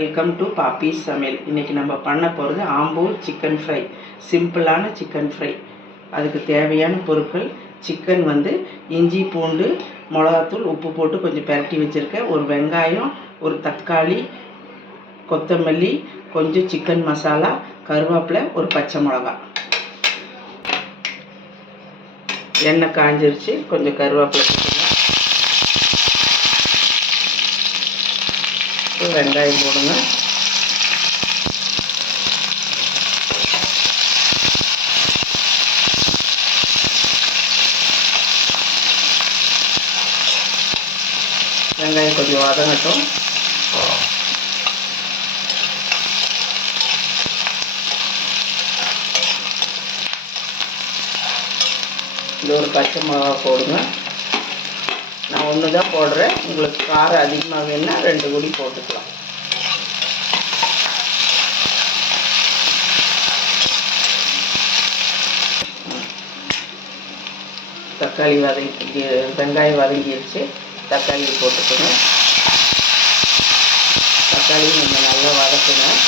Welcome to Poppys சமையல் இன்றைக்கி நம்ம பண்ண போகிறது ஆம்பூர் சிக்கன் ஃப்ரை சிம்பிளான சிக்கன் ஃப்ரை அதுக்கு தேவையான பொருட்கள் சிக்கன் வந்து இஞ்சி பூண்டு மிளகாத்தூள் உப்பு போட்டு கொஞ்சம் பெரட்டி வச்சுருக்கேன். ஒரு வெங்காயம் ஒரு தக்காளி கொத்தமல்லி கொஞ்சம் சிக்கன் மசாலா கருவேப்பிலை ஒரு பச்சை மிளகா. எண்ணெய் காஞ்சிருச்சு கொஞ்சம் கருவேப்பிலை. போட்டுக்கலாம் வெங்காயம் போடுங்க. வெங்காயம் கொஞ்சம் வதங்கட்டும். இது ஒரு பச்சை மிளகா போடுங்க. நான் ஒன்று தான் போடுறேன். உங்களுக்கு காரம் அதிகமாக வேணுன்னா ரெண்டு குடி போட்டுக்கலாம். தக்காளி வதங்கி வெங்காயம் வதங்கிடுச்சு தக்காளி போட்டுக்கணும். தக்காளி நம்ம நல்லா வதக்கணும்.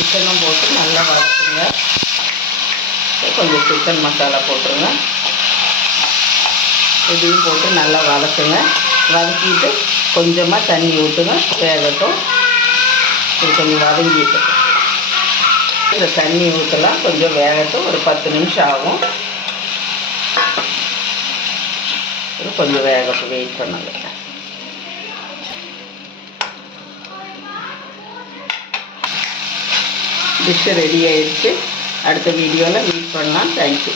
சிக்கனும் போட்டு நல்லா வதக்குங்க. கொஞ்சம் சிக்கன் மசாலா போட்டுருங்க. இதையும் போட்டு நல்லா வதக்குங்க. வதக்கிட்டு கொஞ்சமாக தண்ணி ஊற்றுங்க வேகட்டும். இது கொஞ்சம் வதங்கிட்டு. இந்த தண்ணி ஊற்றலாம் கொஞ்சம் வேகட்டும். ஒரு பத்து நிமிஷம் ஆகும். இது கொஞ்சம் வேகட்டும். வெயிட் பண்ணுங்க. டிஷ்ஷு ரெடி ஆயிடுச்சு அடுத்த வீடியோவில் மீட் பண்ணலாம். தேங்க்யூ